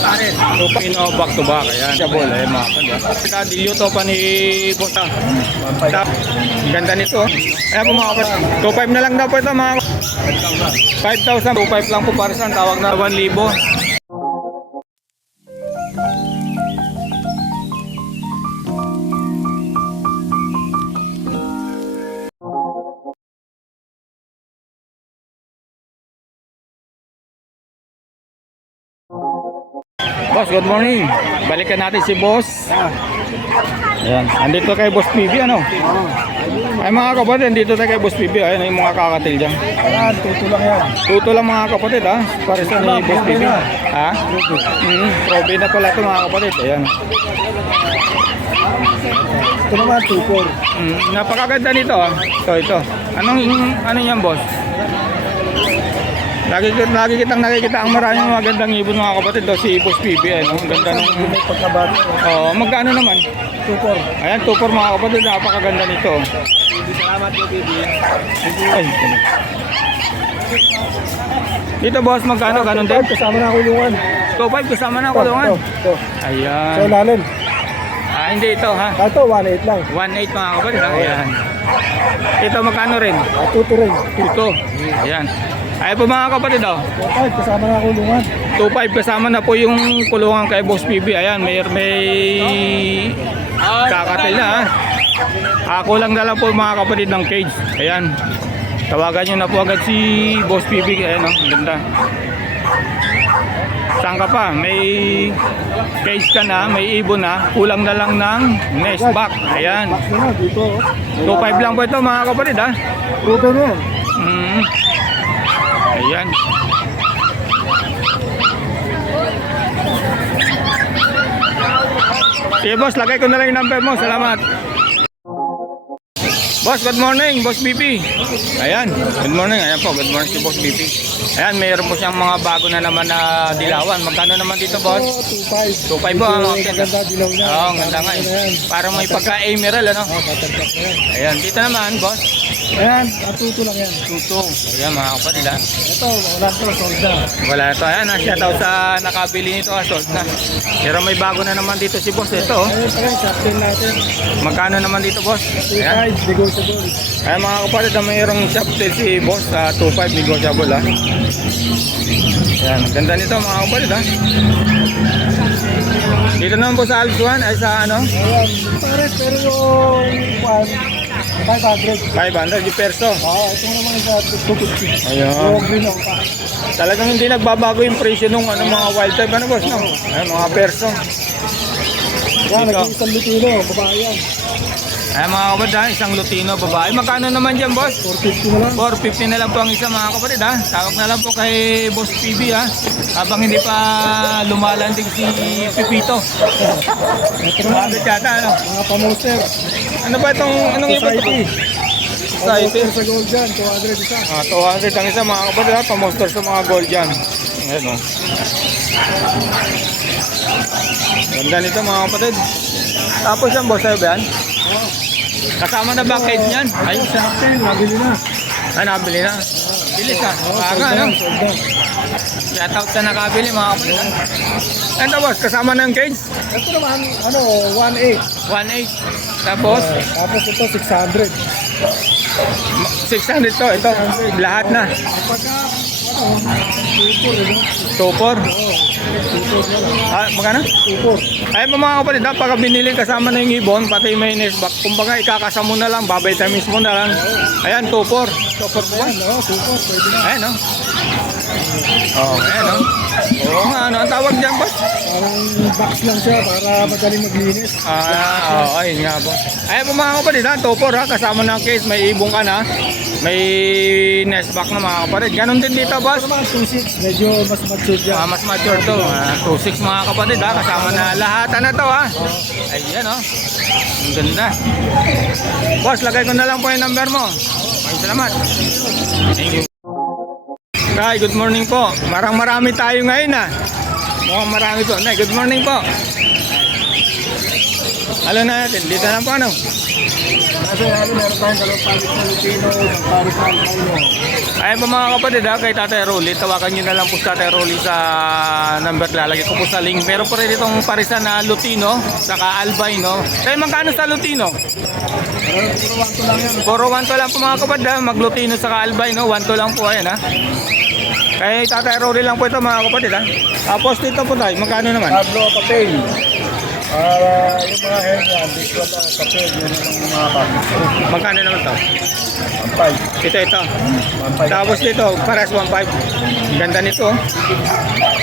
pares. Tupino back to back. Ayan. Sabol. Ayan mga kapatid. ah. Ito, dilyo to pa ni Bota. Ganda nito. Ayan po mga kapatid. 2.5 na lang daw po ito mga kapatid. 5,000. 2.5 lang po para sa tawag na 1,000. Boss, good morning. Balikan natin si Boss. Ayan. Andito kay Boss PB, ano? Ay mga kapatid, andito tayo kay Boss PB. Ayan yung mga kakatil dyan. Ayan, tuto lang yan. Tuto lang mga kapatid, ha? Para sa ni Boss PB. Ha? Mm, probe na pala ito mga kapatid. Ayan. Ito naman, tupor. Mm, napakaganda nito, ha? Ito, ito. Anong, ano yan, Boss? Lagi, lagi kitang nakikita ang maraming magandang ibon mga kapatid daw si Boss PB. Ano? Ang ganda nung... May pagkabago. Oh, magkano naman? Tupor. Ayan, tupor mga kapatid, napakaganda nito. Salamat po, baby. Ay. Dito boss, magkano? Ganon din? Kasama na kulungan. 2.5 kasama na kulungan. ito, ito. Ayan. ilalim. Ah, hindi ito ha. Ito, 1.8 lang. 1.8 mga kapatid. Ayan. Ito magkano rin? Ah, Tuto rin. Ito. Ayan. Ay po mga kapatid oh. 2.5, kasama na kulungan. 2.5 kasama na po yung kulungan kay Boss PB. Ayan, may may kakatil na ha. Ah, kulang na lang po mga kapatid ng cage. Ayan. Tawagan nyo na po agad si Boss PB. Ayan oh, ganda. Saan ka pa? May cage ka na, may ibon na. Kulang na lang ng nest back. Ayan. Box na na, dito. 2.5 lang po ito mga kapatid ha. Proven na yan. Mm. Ayan. Sige boss, lagay ko na lang yung number mo. Salamat. Boss, good morning, Boss BP. Ayan, good morning. Ayan po, good morning si Boss BP. Ayan, mayroon po siyang mga bago na naman na dilawan. Magkano naman dito, boss? Ito, 2.5 2.5. po, ano? Maganda, dilaw na. Oo, ang ganda nga eh. Parang may pagka-emerald, ano? Na yan. Ayan, dito naman, boss. Ayan, ah, tuto lang yan. Tuto. Ayan, mga kapatid, ha? Ito, wala ito, sold na. Wala ito. Ayan, shout out sa nakabili nito. Ah, sold na. Pero may bago na naman dito si boss. Ito. oh. Ayun pa yan, captain natin. Magkano naman dito, boss? Ayan. 2.5, negotiable. Ayan, mga kapatid, mayroong shop din si boss sa 2.5 negotiable, ha? Ayan, ang ganda nito, mga kapatid, ha? Dito naman po sa Alps 1, ay sa ano? Ayan, pares, pero yung 1, 500. 500 yung perso. Oo, ito naman sa 250. Ayan. Yung green ako pa. Talagang hindi nagbabago yung presyo nung ano, mga wild type, ano, boss, no? Ayan, mga perso. Yan, nag-iisang Lutino, babae yan. Ayan, mga kapatid, ha? Isang Lutino babae. Magkano naman dyan, boss? 450 na lang. 450 na lang po ang isa mga kapatid ha. Tawag na lang po kay Boss PB ha. Habang hindi pa lumalandig si Pipito. Ito naman, Bakit yata ano? mga pamoster. Ano ba itong, anong iba ito? Society. Society. Pamoster sa gold dyan, 200 isa. Ah, 200 ang isa mga kapatid ha. Pamoster sa mga gold dyan. Ayan o. Ganda nito mga kapatid. Tapos yan boss, sa'yo ba yan? Kasama na cage niyan? Ay, Ito, sa akin, nabili na. ay nabili na. Bilis. Oo, Aga ano? na. Shout out sa nakabili mga kapatid ha. Ito boss, kasama na ang cage? Ito naman, ano, 1.8. 1.8. Tapos, Ah, tapos ito, 600. 600 to. Ito, lahat na. Pagka, ano, tupor. Ah, magkano? Tupor. Ay, mga kapatid, pagka binili kasama na yung ibon, pati may nesback, kumbaga ikakasa mo na lang, babay tamis mo na lang. Ayan, tupor. Tupor po ba? Ayan, oo, tupor, pwede na. Ayan, no? Oh, ayan, no? Oo nga, ano ang tawag dyan, boss? Parang box lang siya para madaling maglinis. Ah, oo, ayun nga po. Ayan po mga kapatid, ha, tupor, ha, kasama ng case, may ibong ka na, may nesback na mga kapatid. Ganon din dito, boss. Naman, 2.6, medyo mas mature dyan. Ah, mas mature to. Ah, 2.6 mga kapatid ha. Kasama na lahat na to ha. Ayan oh. Ang ganda. Boss, lagay ko na lang po yung number mo. Ay, salamat. Thank you. Hi, good morning po. Marang marami tayo ngayon ha. Mukhang marami po. Nay, good morning po. Ano na natin? Dito na po ano? Kasi ano, meron tayong dalawang paris na Lutino, isang. Ayun po mga kapatid ha, kay Tatay Rolly, tawagan nyo na lang po sa Tatay Rolly sa number, lalagay ko po sa link. Meron po rin itong parisan na Lutino, saka Albino. Kaya magkano sa Lutino? Puro 1 to lang yan. Puro 1 to lang po mga kapatid ha, mag-Lutino saka Albino, 1 to lang po ayan ha. Kay Tatay Rolly lang po ito mga kapatid ha. Tapos dito po tayo, magkano naman? Pablo Papel. Para yung mga hair niya, this one lang, papel, yun ang mga. Magkano naman to? Ampay. Ito, ito. Ampay. Tapos dito, pares 1.5. Ganda nito. oh.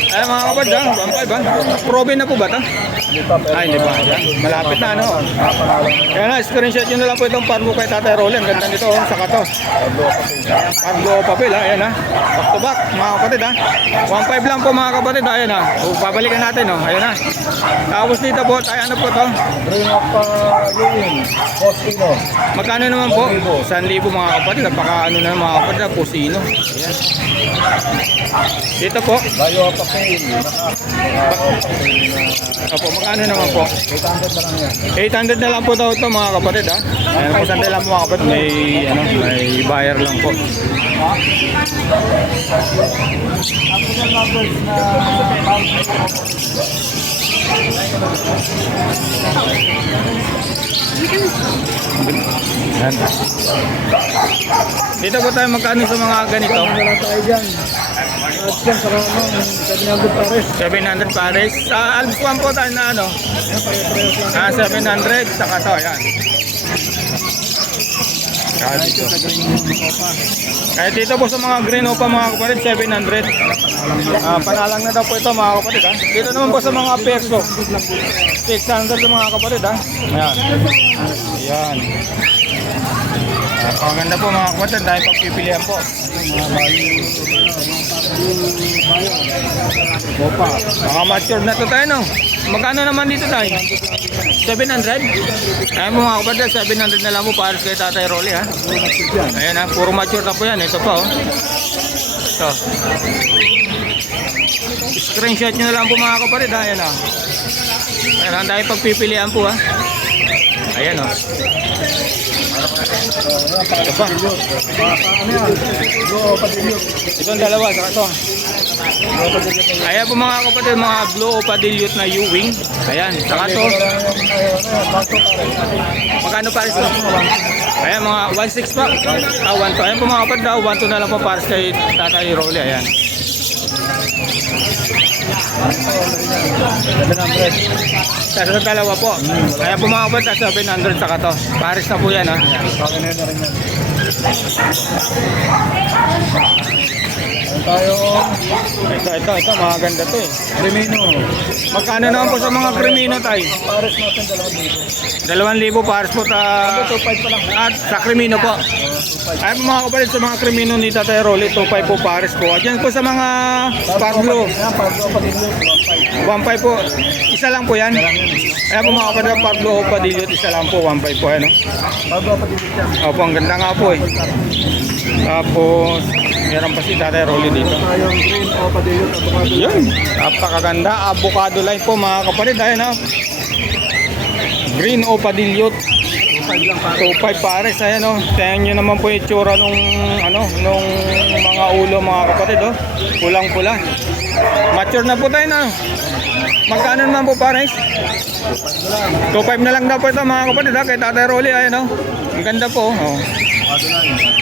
Ay mga kapatid ha, 1.5 ha. Probe na po ba ito? Hindi pa, pero... Ay, hindi pa. Yan. Malapit na, ano? Nakapangalan na Kaya na, screenshot nyo na lang po itong parbo kay Tatay Roland. Ganda nito, oh, saka to. Pablo Papel. Parbo papel, ha? Ayan, ha? Back to back, mga kapatid, ha? 1.5 lang po, mga kapatid, ha? Ayan, ha? O, babalikan natin, oh. Ayan, ha? Tapos dito po, tayo ano po to? Bring up uh, yun, Postino. Magkano naman po? 1,000 mga kapatid. Napaka ano na mga kapatid, ha? Pusino. Ayan. Dito po, Bayo naka, papel na... Opo, magkano naman po? 800 na lang yan. 800 na lang po daw ito mga kapatid ha. Ayan po sandali lang po mga kapatid. May, ano, may buyer lang po. Dito po tayo magkano sa mga ganito? Lang tayo dyan? At yan, saka ano, 700 pares. 700 pares. Sa 1 po tayo na ano? Yan. Ah, 700 saka to. Ayan. Saka dito. Kahit dito po sa mga green opa mga kapatid, 700. Ah, panalang na daw po ito mga kapatid ha. Dito naman po sa mga perso, 600 sa mga kapatid ha. Ayan. Ayan. Ah, paganda po mga kapatid dahil pagpipilian po. Opa. Mga mature na to tayo no. Magkano naman dito tayo? 700? Ayun po mga kapatid, 700 na lang po para kay Tatay Rolly ha. Ayan ha, puro mature na po yan. Ito pa oh. Ito. Screenshot nyo na lang po mga kapatid ha. Ayan ha. Ayan ha, dahil pagpipilian po ha. Ayan oh. Ito ang dalawa, saka ito. Ayan po mga kapatid, mga blue o padilute na U-wing. Ayan, saka ito. Ano. Magkano pares ito? Ayan, mga 1.6 pa. Ah, 1 to. Ayan po mga kapatid, ah, 1 to na lang po pares kay Tatay Rolly. Ayan. 700. Sa sa dalawa po. Ayan po mga kapatid, ah, 700 saka to. Pares na po yan ha. Okay na na rin. Meron tayo, Ito, ito, ito, mga ganda to eh. Remino. Magkano naman po sa mga krimino tayo? Pares natin dalawang libo. 2,000 pares po ta... Ito, 2.5 pa lang. At sa krimino po. Ay mga kapatid, sa mga krimino ni Tatay Rolly, 2,500 po pares po. At yan po sa mga Pablo, Pablo Padilyo, 1.5. 1,500 po. Isa lang po yan. Ayan po mga kapatid, Pablo o Padillo, isa lang po, 1,500 po. Ano? Pablo Padilyo yan. Opo, ang ganda nga po eh. Tapos, meron pa si Tatay Rolly dito. Tayong green o Padilyo, avocado. Yun, napakaganda. Avocado line po mga kapatid. Ayun ha. Green o padilyot. 2.5 lang para. 2.5 pares. Ayan o. Tingnan nyo naman po yung itsura nung, ano, nung mga ulo mga kapatid. Oh. Pulang-pula. Mature na po tayo na. Magkano naman po pares? 2.5 na lang daw po ito mga kapatid ha. Kay Tatay Rolly. Ayan o. Ang ganda po. Oh.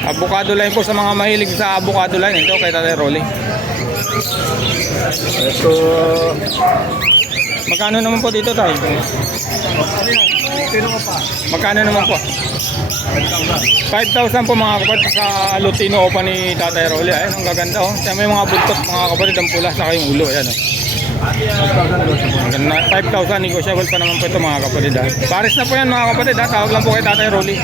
Avocado line po sa mga mahilig sa avocado line. Ito kay Tatay Rolly. Ito, Magkano naman po dito tayo? Sino pa? Magkano naman po? 5,000 po mga kapatid sa Lutino Opa ni Tatay Rolly. Ayun, ang gaganda oh. Kaya may mga buntot mga kapatid ang pula sa yung ulo. Ayan oh. Ang ganda. 5,000 negotiable pa naman po ito mga kapatid ha. Pares na po yan mga kapatid ha. Tawag lang po kay Tatay Rolly.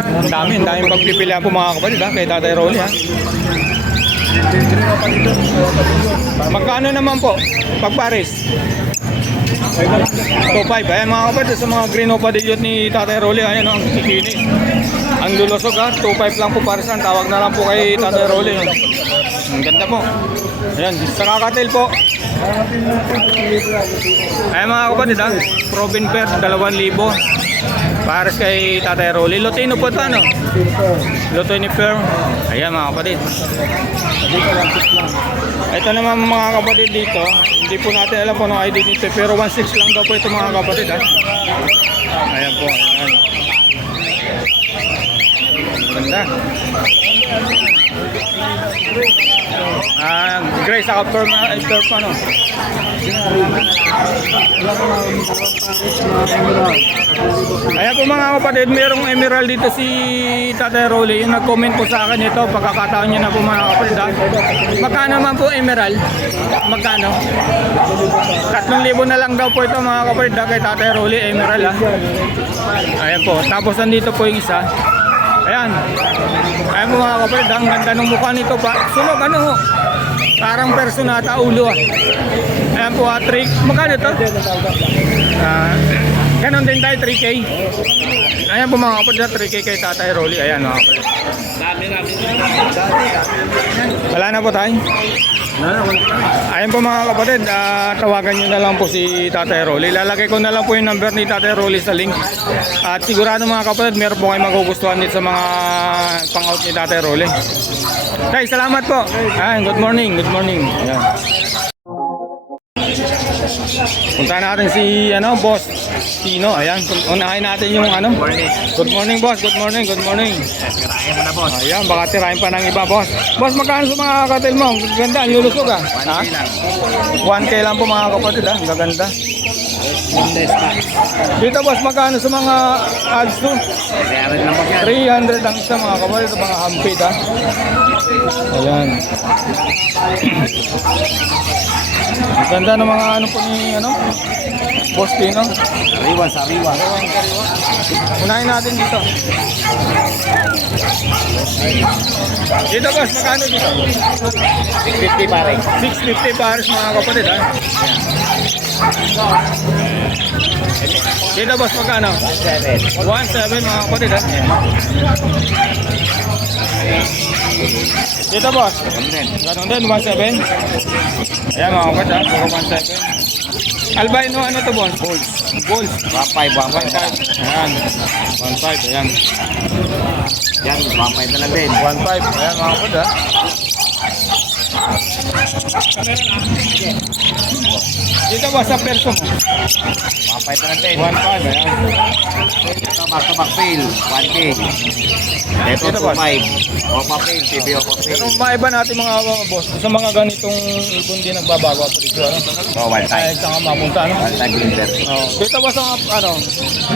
Ang dami, ang daming pagpipilian po mga kapatid ha. Kay Tatay Rolly ha. Magkano naman po? Pag Paris? 2.5. Ayan mga kapatid sa mga green opadillos ni Tatay Rolly. Ayan ang kikinis. Ang lulusog ha. 2.5 lang po para saan. Tawag na lang po kay Tatay Rolly. Ang ganda po. Ayan, sa kakatail po. Kakatin natin ito libre ako dito. Ay mga kapatid ha, Provin Pair, 2,000. Pares kay Tatay Rolly. Lotino po ito ano? Dito. Lotino Pair. Ayan mga kapatid. Dito. Ito naman mga kapatid dito. Hindi po natin alam kung anong ID nito. Pero 1.6 lang daw po ito mga kapatid ha. Ayan po. Ayan. Ganda. Ah, Grace, ako per, uh, per pa no? Na. Ayan po mga kapatid, mayroong emerald dito si Tatay Rolly. Yung nag-comment po sa akin ito, pagkakataon niya na po mga kapatid. Ha? Magkano naman po emerald? Magkano? 3,000 na lang daw po ito mga kapatid ha, kay Tatay Rolly, emerald ha. Ayan po, tapos nandito po yung isa. Ayan. Ayan po mga kapatid, ang ganda ng mukha nito pa. Sunog ano ho? Parang personata ulo ah. Ayan po ha, trick. Magkano ito? Ah, ganon din tayo, 3K. Ayan po mga kapatid, 3K kay Tatay Rolly. Ayan mga kapatid. Wala na po tayo. Ayan po mga kapatid, ah, tawagan nyo na lang po si Tatay Rolly. Lalagay ko na lang po yung number ni Tatay Rolly sa link. At sigurado mga kapatid, meron po kayo magugustuhan dito sa mga pang-out ni Tatay Rolly. Tay, salamat po. Ayan, good morning, good morning. Ayan. Punta natin si ano, boss Tino. Ayan, unahin natin yung ano. Good morning, boss. Good morning, good morning. Kirain mo na boss. Ayan, baka tirahin pa ng iba, boss. Boss, magkano sa mga katil mo? Ganda, ang lulusog ah. Ha? 1K lang po mga kapatid ah. Gaganda. Pa. Dito, boss, magkano sa mga ads to? Kirain lang boss yan. 300 ang isa mga kapatid, sa mga hampit ah. Ayan. Ang ganda ng mga ano po ni ano? Boss Tino. Sariwa, sariwa. Unahin natin dito. Dito boss, magkano dito? 650 pare. 650 pares mga kapatid ha. Dito boss, magkano? 7. 1.7 mga kapatid ha. Dito boss, ganun din, 1.7. Ayan mga kapatid ha, puro 1.7. Albino ano to boss? Bulls. Bulls. 1.5, 1.5 na. 1.5. Ayan. 1.5, ayan. Yan, 1.5 na lang din. 1.5. Ayan mga kapatid ha. Dito boss, sa perso mo. 1.5 na lang din. 1.5, ayan. Ito, back to back fail. 1K. Ito, Dito, boss. 2.5. Opa fail, TV Opa fail. Pero maiba natin mga boss, sa mga ganitong ibon din nagbabago ang presyo. Ano? Oh, one Kahit time. saan ka mapunta, ano? One time glitter. Oh. Dito ba sa ano?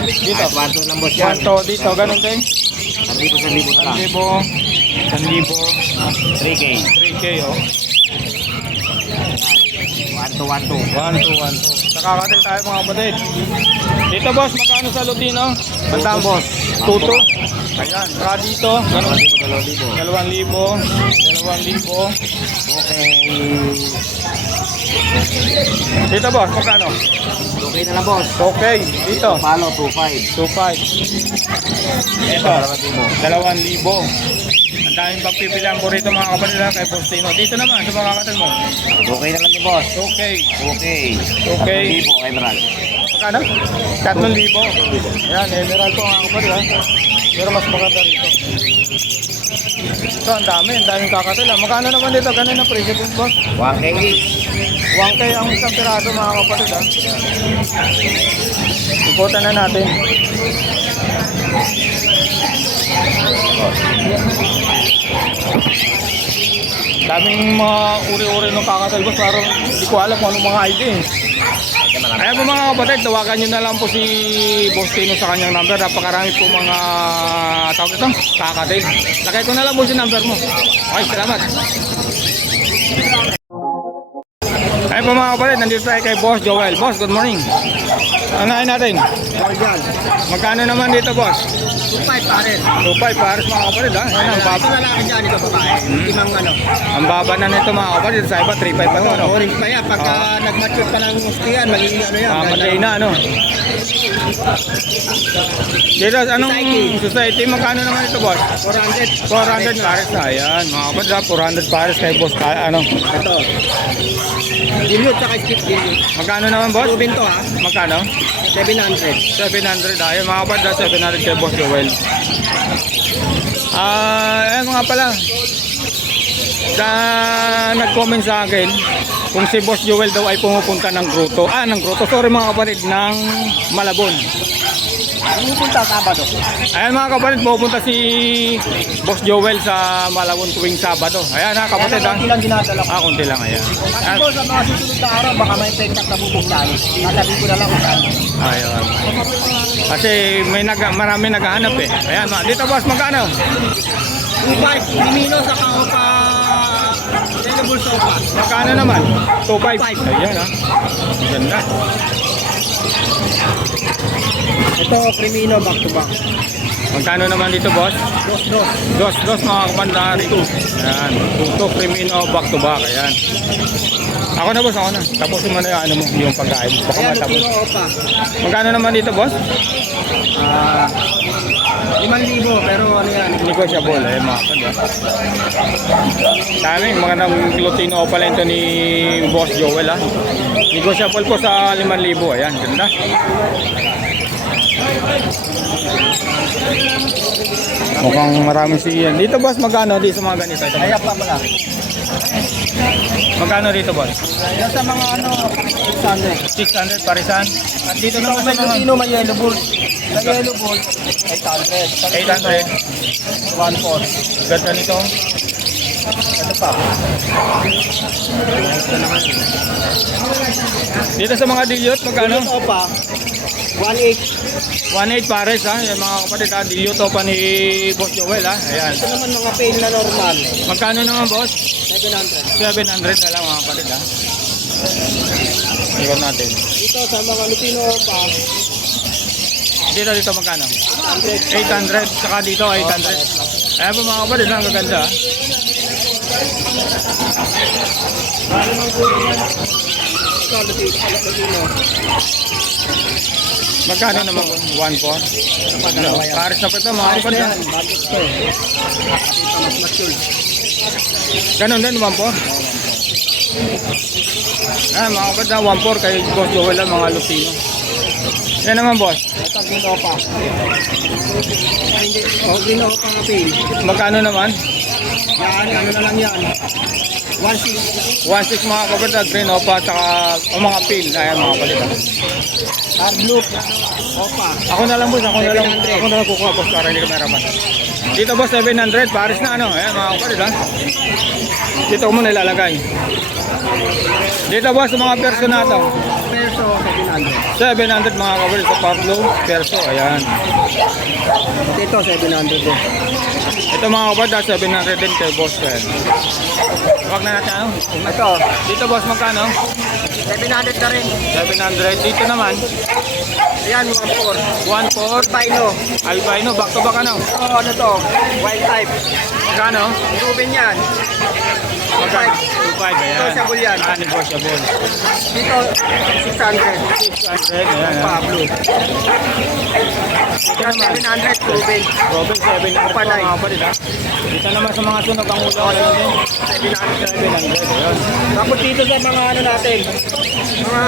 Dito. Kahit 1 lang boss yan. Kwanto dito, ganun din. 1,000 sa libon ka. 1,000, 1,000, 3K. 3K, oh. 1 to 1 to. 1, 2, 1, 2. Nakakatil tayo mga kapatid. Dito boss, magkano sa Lutino? Bandang boss. 2, 2. Ayan, saka dito, ganun. 2,000. 2,000, 2,000. Okay. Dito boss, magkano? Okay na lang boss. Okay, dito. Palo, 2.5. 2.5. Ito, 2,000. Ang daming pagpipilian ko rito mga kapatid kay Postino. Dito naman sa mga kapatid mo. Okay na lang din boss. Okay. Okay. Okay. 1,000 emerald. Magkano? 3,000. Yan, emerald po mga kapatid ha. Pero mas maganda rito. Ito, ang dami. Ang daming kakatil ha. Magkano naman dito? Ganun ang presyo po, boss? 1K. 1K ang isang pirado mga kapatid ha. Ikutan na natin. Daming mga uri-uri ng kakatal boss. Pero hindi ko alam kung anong mga ID eh. Ayan po mga kapatid, tawagan nyo na lang po si Boss Tino sa kanyang number. Napakarami po mga tawag ito, kakatil. Lagay ko na lang po si number mo. Okay, salamat. Ay po mga kapatid, nandito tayo kay Boss Joel. Boss, good morning. Anahin natin. Magkano naman dito, boss? 2.5 pa rin. 2.5 pares mga kapatid, ha? Ayan, ang Ito baba. lalaki dyan, ito babae. Timang ano. Ang baba na nito mga kapatid. Sa iba, 3.5 pa to, ano? Orange pa yan. Pagka nag-mature pa ng gusto yan, magiging ano yan. Mamatay na, ano? Dito, anong Society. society? Magkano naman ito, boss? 400. 400 pares na. Ayan, mga kapatid, ha? 400 pares kay boss. Ano? Ito. Dilute tsaka skip dilute. Magkano naman, boss? Proven to ha. Magkano? 700. 700 ayun mga kapatid, ah, 700 kay Boss Joel. Ah, ayun nga pala. Sa nag-comment sa akin kung si Boss Joel daw ay pumupunta ng gruto. Ah, ng gruto. Sorry mga kapatid, ng Malabon. Pupunta Sabado. Ayan mga kapatid, pupunta si Boss Joel sa Malabon tuwing Sabado. Ayan ha, kapatid ha. Kaya lang dinadala ko. Ah, kunti lang ayan. Kasi po, sa mga susunod na araw, baka may pentak na bubuksan. Sasabihin ko na lang kung saan. Ayun. Kasi may nag marami naghahanap eh. Ayan, ma- dito boss, magkano? 2.5. Limino sa kaupa. Available sofa. Magkano naman? 2.5. Ayan ha. Ganda. Ito, Crimino back to back. Magkano naman dito, boss? Dos, dos. Dos, dos mga kabandari. Ayan. Tuto, Crimino, back to back. Ayan. Ako na, boss. Ako na. Tapusin mo na yung, ano mo, yung pagkain. Baka Ayan, matapos. Magkano naman dito, boss? Ah, 5,000 pero ano yan? Negotiable. Ayan, mga kabanda. Dami. Magandang Lutino pala ito ni Boss Joel, ha. Negotiable po sa 5,000. Ayan, ganda. Mukhang marami si Ian. Dito, boss, magkano? Dito sa mga ganito. Ito, Kaya pa pala. Magkano dito, boss? Sa mga ano, 600. 600 parisan. At dito Ito naman sa mga Lupino, may yellow bull. Sa yellow bull, 800. Sa 800. 1,400. Ganda nito. Ito pa. Dito sa mga dilute, magkano? Ito pa. 1,800. 1.8 pares ha. Yan mga kapatid ha. Dilute pa ni Boss Joel ha. Ayan. Ito naman mga pain na normal. Magkano naman boss? 700. 700 na lang mga kapatid ha. Ikot natin. Dito sa mga Lupino pa, Dito dito magkano? 100. 800. Saka dito 800. Ayan po mga kapatid ha. Ang gaganda ha. Ito, Lupino. Lupino. Magkano naman? 1.4. Dalawa yan. Pares na po ito mga na kapatid yan. Ito mas mature. Ganun din 1.4. Ayan mga kapatid ha. 1.4 kay Boss Joel ha. Mga Lutino. Yan naman boss. Ito, Green Opa. Ay, hindi. Oh, Green Opa nga pain. Magkano naman? Yan, ano na lang yan. 1,600. 1.6 mga kapatid, green opa, saka o mga pin. Ayan mga kapatid. Hard loop. Opa. Ako na lang boss, ako na lang, 700. ako na lang kukuha boss para hindi ka mahirapan. Dito boss, 700, pares na ano. Ayan mga kapatid ha. Dito ko muna ilalagay. Dito boss, mga perso na ito. Peso, 700. 700 mga kapatid sa Pablo, perso. Ayan. Ito, 700 din. Ito mga kapatid, ha, 700 din kay boss. Ayan. Huwag na natin ano. Ito, Dito boss, magkano? 700 na rin. 700. Dito naman, Ayan, 1,400. 1.4. Albino. Albino, back to back ano? Ito, ano to? Wild type. Magkano? Ruben yan. Magkano? 2.5 ayan. Negotiable yan. Ah, negotiable. Dito, 600. 600, ayan. ah. Pablo. Ito, 700. Ruben. Robin, 700 po Panay. mga kapatid ha. Dito naman sa mga sunog ang ulo. Ayun din. 700, 700. ayun. Tapos dito sa mga ano natin, mga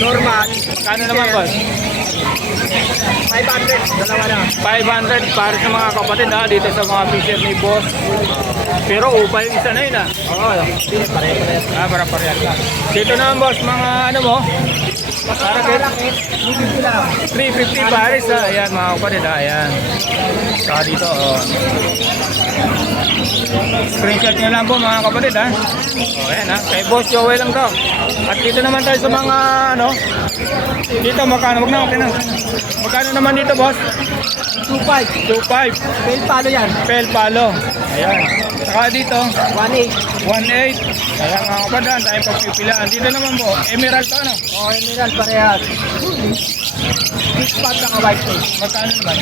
normal, Magkano naman boss? 500, dalawa na. 500 para sa mga kapatid ha. Dito sa mga fisher ni boss. Pero upa yung isa na yun ha. Oo, hindi, pare-pare. Ah, para parehas lang. Dito naman boss, mga ano mo? Hindi lang. 350 pares ha. Ayan mga kapatid ha. Ayan. Saka dito oh. Screenshot nyo lang po mga kapatid ha. O ayan ha. Kay Boss Joel lang to. At dito naman tayo sa mga ano. Dito magkano? Wag na okay na. Magkano naman dito boss? 2.5. 2.5. Fail palo yan. Pel palo. Ayan. Saka dito, 1.8. 1.8. Kaya mga kapadaan, tayo pagpipilaan. Dito naman po, emerald to ano? O, Oh, emerald parehas. Six spot ang white face. Magkano naman?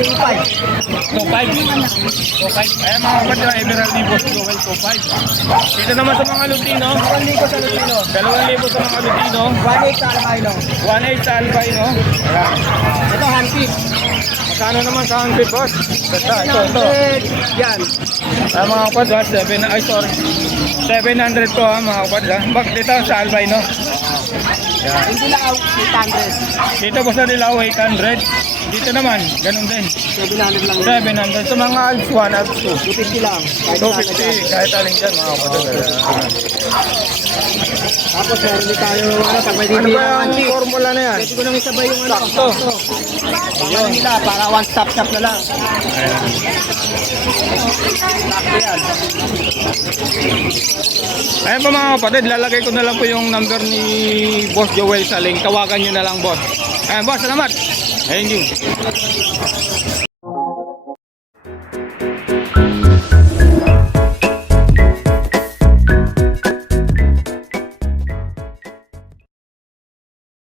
25. 2.5. 2.5. Kaya mga kapadaan, emerald ni Boss Joel 2.5. Dito naman sa mga Lutino, 1 sa Lutino. 2,000 sa mga Lutino, 1.8 sa albino. 1.8 sa Albino. Ito, Magkano naman sa 100 boss? Basta, ito, ito. 100. Yan. Ah, mga kapadaan, 7, ay sorry. 700 to ha mga kapadaan. Bak dito sa Albino. Hindi lang 800. Dito po sa Dilaw 800. Dito naman, ganun din. 700 lang. 700. Sa mga Alps 1, Alps 2. 250 lang. Kahit saan na dyan. 250, kahit alin dyan mga kapatid. Tapos meron din tayo, ano, pag may Ano bibili ba ng yung formula na yan? Pwede ko nang isabay yung ano. Sakto. Ano nila, para one stop shop na lang. Ayan. Sakto yan. Ayan po mga kapatid, lalagay ko na lang po yung number ni Boss Joel sa link. Tawagan nyo na lang boss. Ayan boss, salamat. Thank you.